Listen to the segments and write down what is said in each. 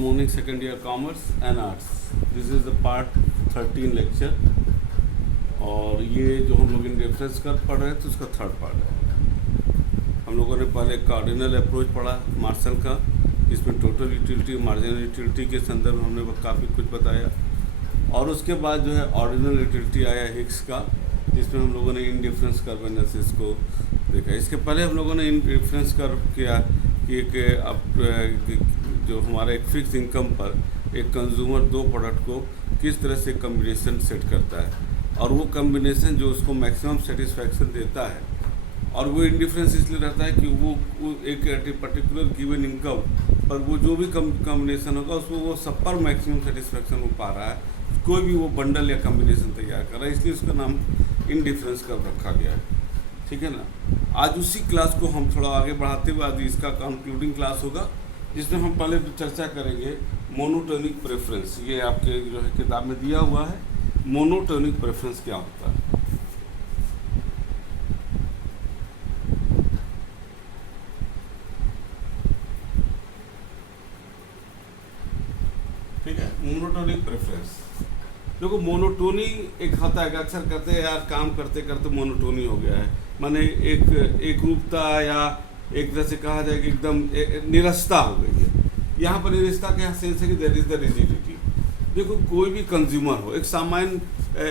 morning, second year commerce and arts. This is the part 13 lecture. और ये जो हम लोग इन रेफरेंस कर पढ़ रहे थे उसका थर्ड पार्ट है। हम लोगों ने पहले कार्डिनल अप्रोच पढ़ा मार्शल का, इसमें टोटल यूटिलिटी मार्जिनल यूटिलिटी के संदर्भ में हमने काफ़ी कुछ बताया। और उसके बाद जो है ऑर्डिनल यूटिलिटी आया हिग्स का, जिसमें हम लोगों ने इंडिफरेंस कर्व एनालिसिस को देखा। इसके पहले हम लोगों ने इंडिफरेंस कर्व किया कि एक अब जो हमारा एक फिक्स इनकम पर एक कंज्यूमर दो प्रोडक्ट को किस तरह से कम्बिनेशन सेट करता है, और वो कम्बिनेशन जो उसको मैक्सिमम सेटिस्फैक्शन देता है। और वो इंडिफरेंस इसलिए रहता है कि वो एक पर्टिकुलर गिवन इनकम पर वो जो भी कम्बिनेशन होगा उसको वो सब पर मैक्सिमम सेटिस्फैक्शन हो पा रहा है, कोई भी वो बंडल या कम्बिनेशन तैयार कर रहा है, इसलिए उसका नाम इंडिफरेंस कर्व रखा गया है। ठीक है ना। आज उसी क्लास को हम थोड़ा आगे बढ़ाते हुए आज इसका कंक्लूडिंग क्लास होगा, जिसमें हम पहले चर्चा करेंगे मोनोटोनिक प्रेफरेंस। ये आपके जो है किताब में दिया हुआ है, मोनोटोनिक प्रेफरेंस क्या होता है। ठीक है, मोनोटोनिक प्रेफरेंस। देखो मोनोटोनी एक होता है कि अक्सर कहते हैं यार काम करते करते मोनोटोनी हो गया है, माने एक रूपता या एक तरह से कहा जाए कि एकदम निरस्ता हो गई है। यहाँ पर निरस्ता के सेंस है कि देयर इज द रिजिडिटी। देखो कोई भी कंज्यूमर हो, एक सामान्य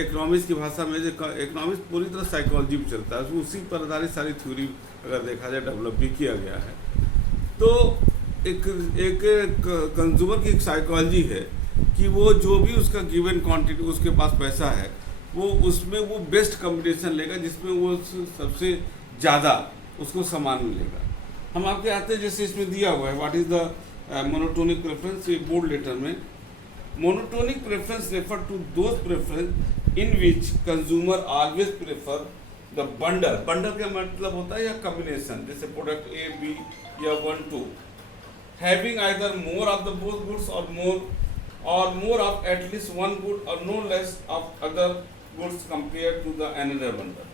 इकोनॉमिक्स की भाषा में, जो इकोनॉमिक्स पूरी तरह साइकोलॉजी में चलता है, उसी पर आधारित सारी थ्योरी अगर देखा जाए डेवलप भी किया गया है। तो एक कंज्यूमर की एक साइकोलॉजी है कि वो जो भी उसका गिवन क्वांटिटी उसके पास पैसा है, वो उसमें वो बेस्ट कॉम्बिनेशन लेगा जिसमें वो सबसे ज़्यादा उसको सामान मिलेगा। हम आपके आते हैं जैसे इसमें दिया हुआ है what is the monotonic preference. ये बोल्ड लेटर में monotonic preference refer to those preference in which consumer always prefer the bundle. Bundle का मतलब होता है या कॉम्बिनेशन, जैसे प्रोडक्ट ए बी या 1-2 having either more of the both goods और more of at least one good और no less of other goods compare to the another bundle.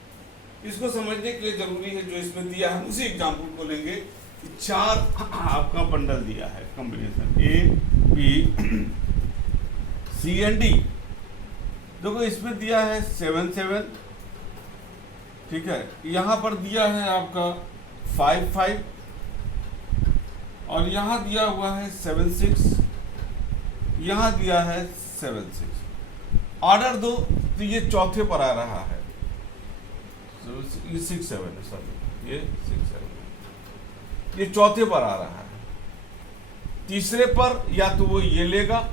इसको समझने के लिए जरूरी है जो इसमें दिया है, उसी एग्जाम्पल को लेंगे कि 4 आपका बंडल दिया है combination A B C and D. देखो इसमें दिया है 7-7, ठीक है, यहाँ पर दिया है आपका 5-5 और यहाँ दिया हुआ है 7-6, यहाँ दिया है 7-6। ऑर्डर दो तो ये चौथे पर आ रहा है, ये 6-7 है, सॉरी ये 6-7 है, ये चौथे पर आ रहा है। तीसरे पर या तो वो ये लेगा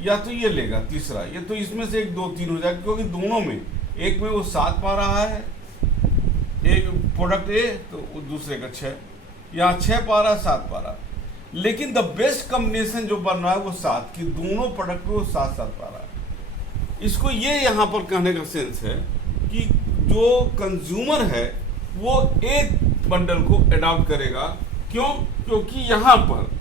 या तो ये लेगा तीसरा, ये तो इसमें से 1 2 3 हो जाएगा, क्योंकि दोनों में एक में वो 7 पा रहा है, एक प्रोडक्ट ए तो दूसरे का 6, यहाँ 6 पा रहा 7 पा रहा, लेकिन द बेस्ट कॉम्बिनेशन जो बन रहा है वो 7 की, दोनों प्रोडक्ट में वो 7-7 पा रहा है। इसको ये यहाँ पर कहने का सेंस है कि जो कंज्यूमर है वो एक बंडल को अडॉप्ट करेगा। क्यों? क्योंकि यहाँ पर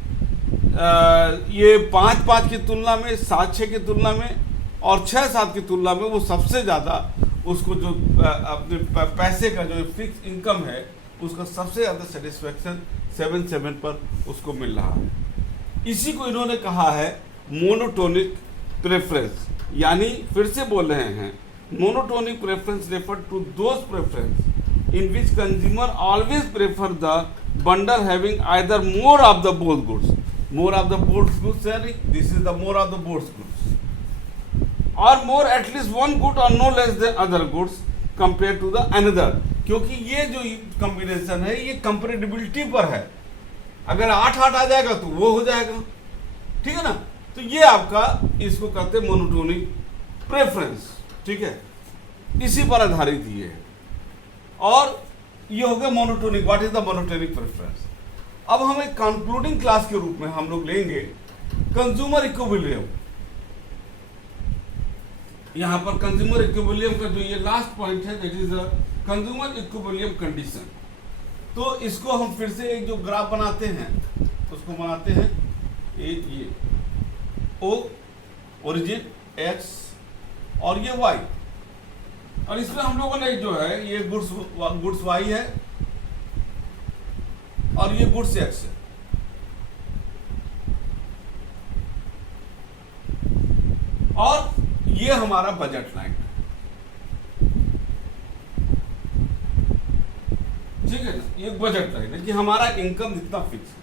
ये 5-5 की तुलना में, 7-6 की तुलना में और 6-7 की तुलना में वो सबसे ज़्यादा उसको जो अपने पैसे का जो फिक्स इनकम है उसका सबसे ज़्यादा सेटिस्फैक्शन 7-7 पर उसको मिल रहा है। इसी को इन्होंने कहा है मोनोटोनिक प्रेफरेंस। यानी फिर से बोल रहे हैं, monotonic preference refer to those preference in which consumer always prefer the bundle having either more of the both goods. More of the both goods यानी this is the more of the both goods और more at least one good और no less than other goods compare to the another. क्योंकि ये जो combination है ये comparability पर है, अगर 8-8 आ जाएगा तो वो हो जाएगा, ठीक है ना। तो ये आपका इसको कहते हैं मोनोटोनिक प्रेफरेंस, ठीक है, इसी पर आधारित ये है। और ये हो गया monotonic, what is the monotonic preference. अब हम एक कंक्लूडिंग क्लास के रूप में हम लोग लेंगे कंज्यूमर इक्विलिब्रियम। यहाँ पर कंज्यूमर इक्विलिब्रियम का जो ये लास्ट पॉइंट है that is the consumer equilibrium condition. तो इसको हम फिर से एक जो ग्राफ बनाते हैं उसको बनाते हैं, ये ओ ओरिजिन एक्स और ये वाई, और इसमें हम लोगों ने जो है ये गुड्स वाई है और ये गुड्स एक्स है। और ये हमारा बजट लाइन, ठीक है ना, ये बजट लाइन है कि हमारा इनकम इतना फिक्स है।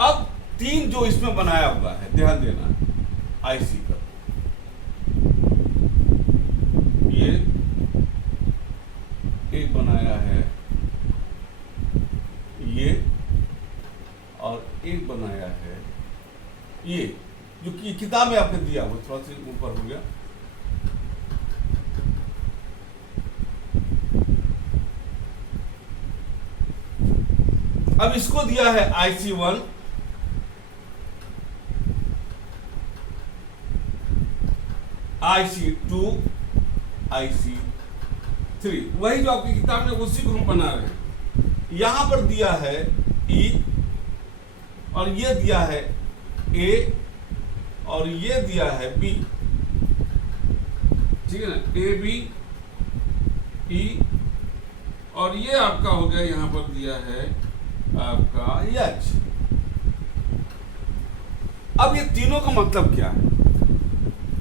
अब तीन जो इसमें बनाया हुआ है, ध्यान देना है आईसी का, ये एक बनाया है, ये और एक बनाया है ये, जो कि किताब में आपने दिया वो थोड़ा सा ऊपर हो गया। अब इसको दिया है IC1, IC2, IC3, वही जो आपकी किताब में उसी को हम बना रहे हैं। यहां पर दिया है E और ये दिया है A और ये दिया है B, ठीक है ना, AB E और ये आपका हो गया, यहां पर दिया है आपका H। अब ये तीनों का मतलब क्या है?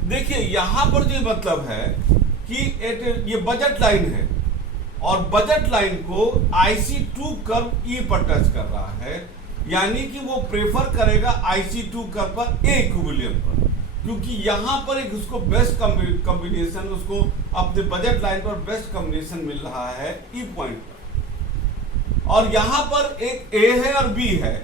देखिए यहां पर जो मतलब है कि ये बजट लाइन है और बजट लाइन को IC2 कर्व E पर टच कर रहा है, यानी कि वो प्रेफर करेगा IC2 कर्व पर A इक्विलिब्रियम पर, क्योंकि यहां पर एक उसको बेस्ट कॉम्बिनेशन, उसको अपने बजट लाइन पर बेस्ट कॉम्बिनेशन मिल रहा है E पॉइंट पर। और यहां पर एक A है और B है,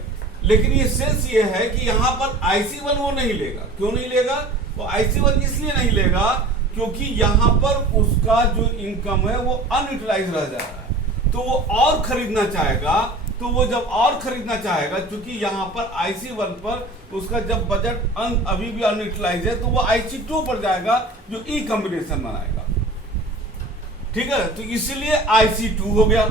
लेकिन ये सेंस ये है कि यहां पर IC1 वो नहीं लेगा। क्यों नहीं लेगा? वो IC1 इसलिए नहीं लेगा क्योंकि यहां पर उसका जो इनकम है वो अनयूटिलाइज रह जा रहा है, तो वो और खरीदना चाहेगा। तो वो जब और खरीदना चाहेगा, क्योंकि यहां पर IC1 पर उसका जब बजट अभी भी अनयूटिलाइज है, तो वो IC2 पर जाएगा जो E कॉम्बिनेशन बनाएगा, ठीक है। तो इसलिए IC2 हो गया।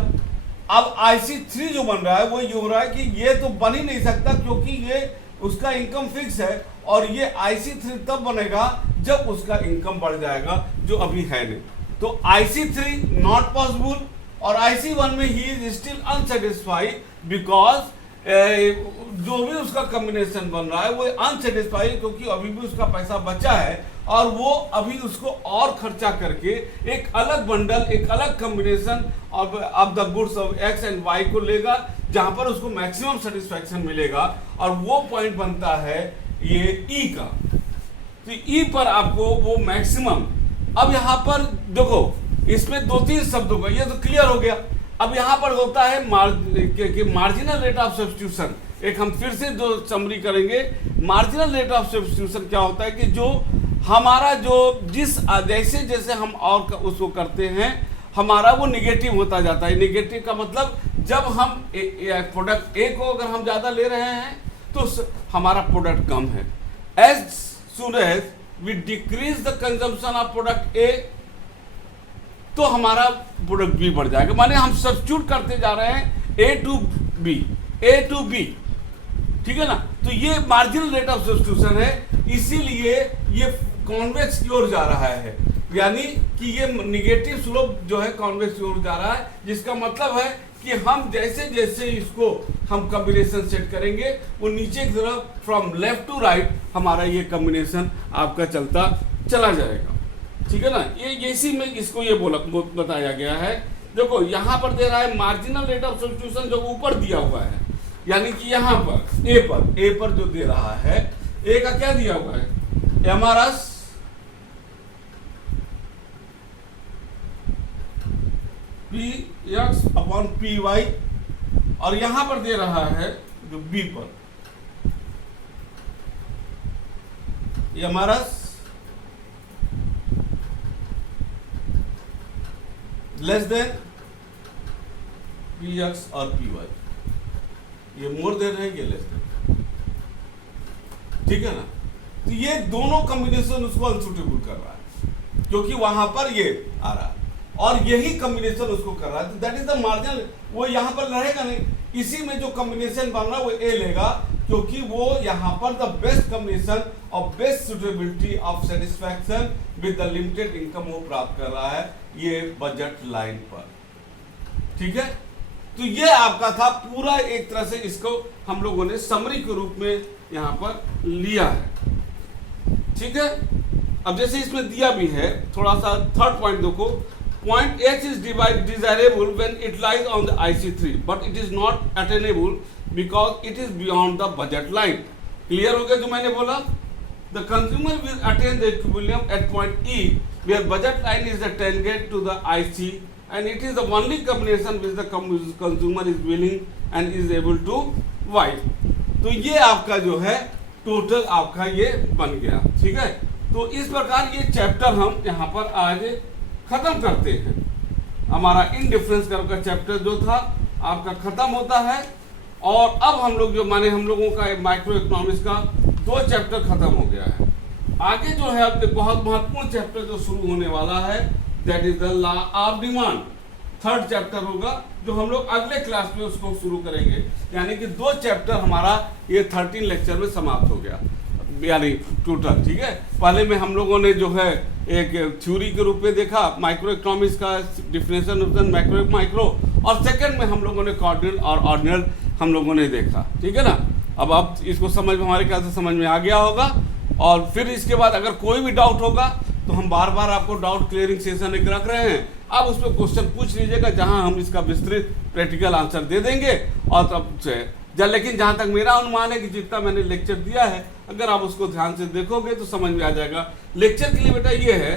अब IC3 जो बन रहा है वो ये हो रहा है कि ये तो बन ही नहीं सकता, क्योंकि ये उसका इनकम फिक्स है, और ये IC3 तब बनेगा जब उसका इनकम बढ़ जाएगा, जो अभी है नहीं। तो IC3 नॉट पॉसिबल, और IC1 में he is still unsatisfied, because जो भी उसका कॉम्बिनेशन बन रहा है वो अनसेटिस्फाइड, क्योंकि अभी भी उसका पैसा बचा है और वो अभी उसको और खर्चा करके एक अलग बंडल, एक अलग combination of the goods of X and Y को लेगा, जहां पर उसको मैक्सिमम सेटिस्फैक्शन मिलेगा, और वो पॉइंट बनता है ये E का। तो E पर आपको वो मैक्सिमम, अब यहां पर देखो इसमें दो तीन शब्दों का ये तो क्लियर हो गया। अब यहां पर होता है मार्जिनल रेट ऑफ सब्स्टिट्यूशन। एक हम फिर से जो समरी करेंगे, मार्जिनल रेट ऑफ सब्स्टिट्यूशन क्या होता है कि जो हमारा जो जैसे जैसे हम और उसको करते हैं, हमारा वो निगेटिव होता जाता है। निगेटिव का मतलब जब हम प्रोडक्ट ए को अगर हम ज्यादा ले रहे हैं तो हमारा प्रोडक्ट कम है। As soon as we decrease the consumption of product A, तो हमारा प्रोडक्ट बी बढ़ जाएगा। माने हम सब्स्टिट्यूट करते जा रहे हैं ए टू बी, ठीक है ना। तो ये मार्जिनल रेट ऑफ सब्स्टिट्यूशन है, इसीलिए ये कॉन्वेक्स की ओर जा रहा है, यानी कि ये निगेटिव स्लोप जो है कॉन्वेक्स की ओर जा रहा है, जिसका मतलब है कि हम जैसे जैसे इसको हम कॉम्बिनेशन सेट करेंगे, वो नीचे की तरफ फ्रॉम लेफ्ट टू राइट हमारा ये कॉम्बिनेशन आपका चलता चला जाएगा, ठीक है ना। ये इसी में इसको ये बताया गया है। देखो यहाँ पर दे रहा है मार्जिनल रेट ऑफ सब्स्टिट्यूशन, जो ऊपर दिया हुआ है, यानी कि यहाँ पर ए पर जो दे रहा है, ए का क्या दिया हुआ है, MRS PX अपॉन PY, और यहां पर दे रहा है जो B पर MRS लेस देन PX और PY, ये मोर दे रहे हैं, ये लेस देन, ठीक है ना। तो ये दोनों कॉम्बिनेशन उसको अनसूटेबल कर रहा है, क्योंकि वहां पर ये आ रहा है और यही कॉम्बिनेशन उसको कर रहा है। तो दैट इज द मार्जिनल, वो यहाँ पर रहेगा नहीं, इसी में जो कॉम्बिनेशन बन रहा है वो ए लेगा, क्योंकि वो यहाँ पर the best combination of best suitability of satisfaction with the limited income वो प्राप्त कर रहा है ये बजट लाइन पर, ठीक है। तो ये आपका था पूरा, एक तरह से इसको हम लोगों ने समरी के रूप में यहाँ पर लिया है, ठीक है। अब जैसे इसमें दिया भी है, थोड़ा सा थर्ड पॉइंट देखो, point H is desirable when it lies on the IC3 but it is not attainable because it is beyond the budget line। Clear हो गया जो मैंने बोला? The consumer will attain the equilibrium at point E where budget line is the tangent to the IC and it is the only combination which the consumer is willing and is able to buy। तो ये आपका जो है total आपका ये बन गया, ठीक है। तो इस प्रकार ये चैप्टर हम यहाँ पर आज खत्म करते हैं। हमारा इनडिफरेंस कर्व का चैप्टर जो था आपका खत्म होता है और अब हम लोग जो माने हम लोगों का माइक्रो इकोनॉमिक्स का 2 चैप्टर खत्म हो गया है। आगे जो है अपने बहुत महत्वपूर्ण चैप्टर जो शुरू होने वाला है that is the law of demand. Third chapter होगा जो हम लोग अगले क्लास में उसको शुरू करेंगे, यानी कि 2 चैप्टर हमारा ये 13 लेक्चर में समाप्त हो गया, यानी टोटल, ठीक है। पहले में हम लोगों ने जो है एक थ्योरी के रूप में देखा माइक्रो इकोनॉमिक्स का डिफिनेशन ऑफ मैक्रो माइक्रो, और सेकंड में हम लोगों ने कार्डिनल और ऑर्डिनल हम लोगों ने देखा, ठीक है ना। अब आप इसको समझ में हमारे ख्याल से समझ में आ गया होगा। और फिर इसके बाद अगर कोई भी डाउट होगा तो हम बार बार आपको डाउट क्लियरिंग सेशन एक रख रहे हैं, आप उस पर क्वेश्चन पूछ लीजिएगा जहां हम इसका विस्तृत प्रैक्टिकल आंसर दे देंगे। और तब लेकिन जहां तक मेरा अनुमान है कि जितना मैंने लेक्चर दिया है अगर आप उसको ध्यान से देखोगे तो समझ में आ जाएगा। लेक्चर के लिए बेटा ये है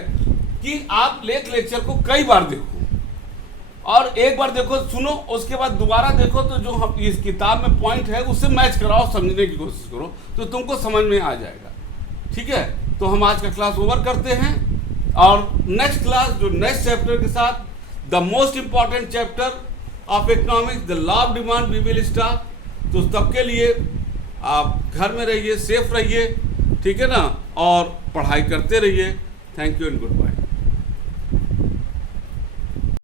कि आप लेक्चर को कई बार देखो और एक बार देखो सुनो, उसके बाद दोबारा देखो, तो जो हम इस किताब में पॉइंट है उससे मैच कराओ, समझने की कोशिश करो तो तुमको समझ में आ जाएगा, ठीक है। तो हम आज का क्लास ओवर करते हैं और नेक्स्ट क्लास जो नेक्स्ट चैप्टर के साथ the most important chapter of economics the law of demand we will start. तो तब के लिए आप घर में रहिए, सेफ रहिए, ठीक है ना, और पढ़ाई करते रहिए। Thank you and good bye.